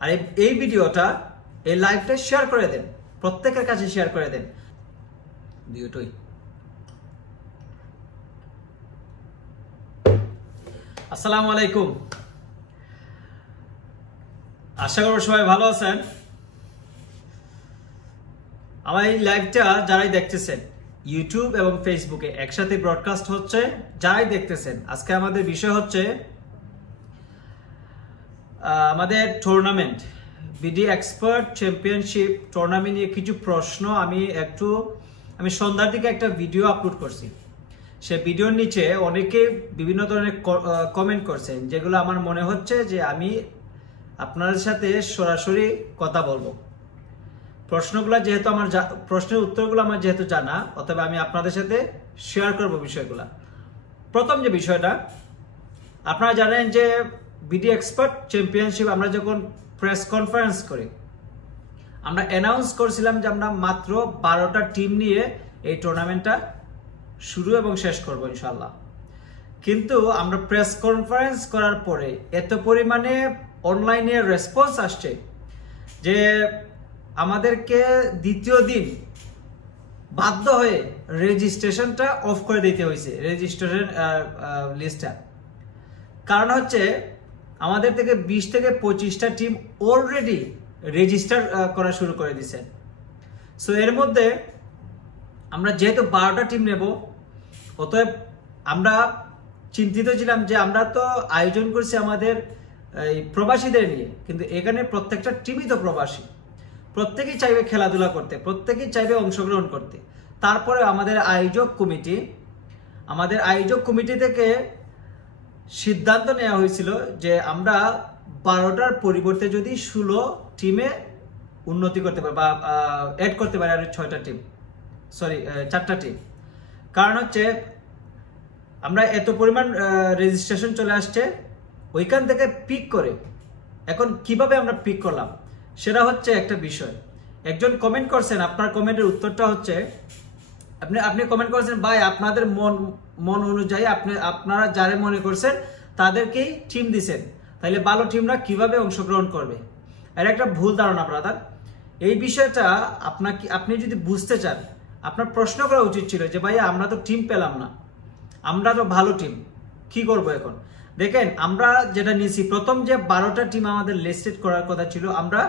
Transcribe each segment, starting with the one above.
আর এই ভিডিওটা, এই লাইভটা শেয়ার করে দেন, প্রত্যেকের কাছে শেয়ার করে দেন দুটোই। আসসালামু আলাইকুম, আশা করব সবাই ভালো আছেন। আমার এই লাইভটা যারাই দেখতেছেন ইউটিউব এবং ফেসবুকে একসাথে ব্রডকাস্ট হচ্ছে, যারাই দেখতেছেন, আজকে আমাদের বিষয় হচ্ছে আমাদের tournament, BD expert championship tournament নিয়ে কিছু প্রশ্ন। আমি সন্ধ্যার দিকে একটা ভিডিও আপলোড করছি। সে ভিডিওর নিচে অনেকে বিভিন্ন ধরনের কমেন্ট করছেন, যেগুলো আমার মনে হচ্ছে যে আমি আপনাদের সাথে সরাসরি কথা বলবো। প্রশ্নগুলো যেহেতু প্রশ্নের উত্তরগুলো আমার যেহেতু জানা, অথবা আমি আপনাদের সাথে শেয়ার করব বিষয়গুলো। প্রথম যে বিষয়টা, আপনারা জানেন যে বিডি এক্সপার্ট চ্যাম্পিয়নশিপ আমরা যখন প্রেস কনফারেন্স করি, আমরা অ্যানাউন্স করেছিলাম যে আমরা মাত্র 12টা টিম নিয়ে এই টুর্নামেন্টটা শুরু এবং শেষ করব ইনশাল্লাহ। কিন্তু আমরা প্রেস কনফারেন্স করার পরে এত পরিমাণে অনলাইনে রেসপন্স আসছে যে আমাদেরকে দ্বিতীয় দিন বাধ্য হয়ে রেজিস্ট্রেশনটা অফ করে দিতে হয়েছে, রেজিস্ট্রেশন লিস্টটা। কারণ হচ্ছে আমাদের থেকে 20 থেকে 25টা টিম অলরেডি রেজিস্টার করা শুরু করে দিয়েছেন। সো এর মধ্যে আমরা যেহেতু 12টা টিম নেব, অতএব আমরা চিন্তিত ছিলাম যে আমরা তো আয়োজন করছি আমাদের এই প্রবাসীদের নিয়ে, কিন্তু এখানে প্রত্যেকটা টিমই তো প্রবাসী, প্রত্যেকেই চাইবে খেলাধুলা করতে, প্রত্যেকেই চাইবে অংশগ্রহণ করতে। তারপরে আমাদের আয়োজক কমিটি থেকে সিদ্ধান্ত নেওয়া হয়েছিল যে আমরা 12টার পরিবর্তে যদি 16 টিমে উন্নতি করতে পারি বা অ্যাড করতে পারি, আর 4টা টিম। কারণ হচ্ছে আমরা এত পরিমাণ রেজিস্ট্রেশন চলে আসছে, ওইখান থেকে পিক করে এখন কিভাবে আমরা পিক করলাম সেটা হচ্ছে একটা বিষয়। একজন কমেন্ট করছেন, আপনার কমেন্টের উত্তরটা হচ্ছে, আপনি কমেন্ট করেছেন ভাই আপনাদের মন অনুযায়ী আপনারা যারা মনে করছেন তাদেরকেই টিম দিছেন, তাহলে ভালো টিমরা কিভাবে অংশগ্রহণ করবে। এর একটা ভুল ধারণা ব্রাদার। এই বিষয়টা আপনি যদি বুঝতে চান, আপনার প্রশ্ন করা উচিত ছিল যে ভাইয়া আমরা তো টিম পেলাম না, আমরা তো ভালো টিম, কি করব এখন। দেখেন আমরা যেটা নিয়েছি, প্রথম যে 12টা টিম আমাদের লিস্টেড করার কথা ছিল, আমরা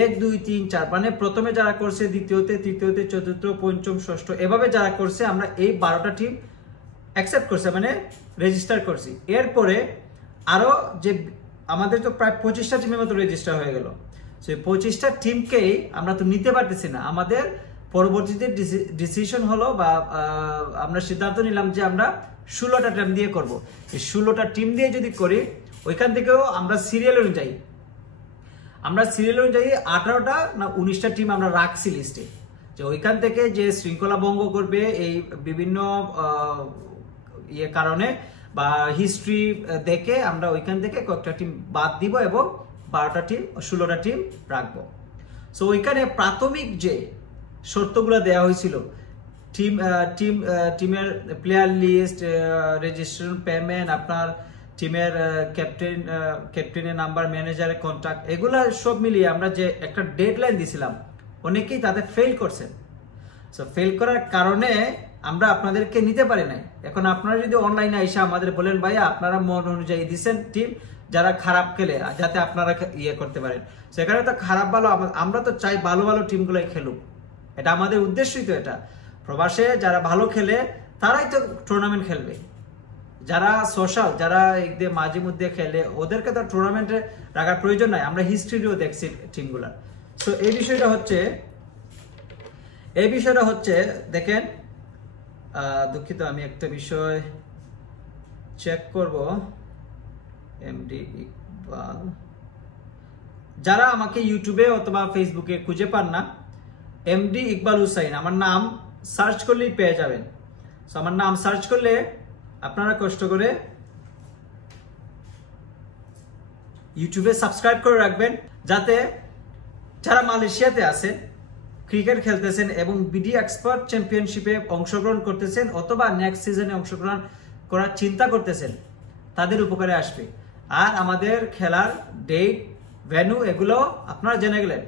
1, 2, 3, 4 মানে প্রথমে যারা করছে, দ্বিতীয়তে, তৃতীয়তে, চতুর্থ, পঞ্চম, ষষ্ঠ এভাবে যারা করছে, আমরা এই 12টা টিম অ্যাকসেপ্ট করছে, মানে রেজিস্টার করছি। এরপরে আরো যে আমাদের তো প্রায় 25টা টিমের মতো রেজিস্টার হয়ে গেল। সেই 25টা টিমকেই আমরা তো নিতে পারতেছি না। আমাদের পরবর্তীতে ডিসিশন হলো বা আমরা সিদ্ধান্ত নিলাম যে আমরা 16টা টিম দিয়ে করব। এই 16টা টিম দিয়ে যদি করি, ওইখান থেকেও আমরা সিরিয়াল অনুযায়ী 18টা না 19টা টিম আমরা রাখছি লিস্টে, যে ওইখান থেকে যে শৃঙ্খলা ভঙ্গ করবে এই বিভিন্ন কারণে বা হিস্ট্রি দেখে আমরা ওইখান থেকে কয়েকটা টিম বাদ দিব এবং 16টা টিম রাখবো। সো ওইখানে প্রাথমিক যে শর্তগুলো দেওয়া হয়েছিল, টিমের প্লেয়ার লিস্ট, রেজিস্ট্রেশন পেমেন্ট, আপনার টিমের ক্যাপ্টেনের নাম্বার, ম্যানেজারের কন্ট্যাক্ট, এগুলা সব মিলিয়ে আমরা যে একটা ডেডলাইন দিয়েছিলাম, অনেকেই তাদের ফেল করছেন। সো ফেল করার কারণে আমরা আপনাদেরকে নিতে পারি নাই। এখন আপনারা যদি অনলাইনে এসে আমাদের বলেন ভাইয়া আপনারা মন অনুযায়ী দিচ্ছেন টিম, যারা খারাপ খেলে যাতে আপনারা করতে পারেন, সেখানে তো খারাপ ভালো, আমরা তো চাই ভালো ভালো টিমগুলোই খেলুক, এটা আমাদের উদ্দেশ্যই তো। এটা প্রবাসে যারা ভালো খেলে তারাই তো টুর্নামেন্ট খেলবে, যারা সোশ্যাল, যারা একদম মাঝে মধ্যে খেলে, ওদেরকে তো টুর্নামেন্টে রাখার প্রয়োজন নাই। আমরা হিস্ট্রিও দেখছি টিমগুলা। তো এই বিষয়টা হচ্ছে দেখেন, দুঃখিত আমি একটা বিষয় চেক করব। এমডি ইকবাল, যারা আমাকে ইউটিউবে অথবা ফেসবুকে খুঁজে পান না, এমডি ইকবাল হুসাইন আমার নাম সার্চ করলেই পেয়ে যাবেন। সো আমার নাম সার্চ করলে আপনারা কষ্ট করে ইউটিউবে সাবস্ক্রাইব করে রাখবেন, যাতে যারা মালয়েশিয়াতে আছেন, ক্রিকেট খেলতেছেন এবং বিডি এক্সপার্ট চ্যাম্পিয়নশিপে অংশগ্রহণ করতেছেন অথবা নেক্সট সিজনে অংশগ্রহণ করার চিন্তা করতেছেন, তাদের উপকারে আসবে। আর আমাদের খেলার ডেট ভেন্যু এগুলো আপনারা জেনে গেলেন।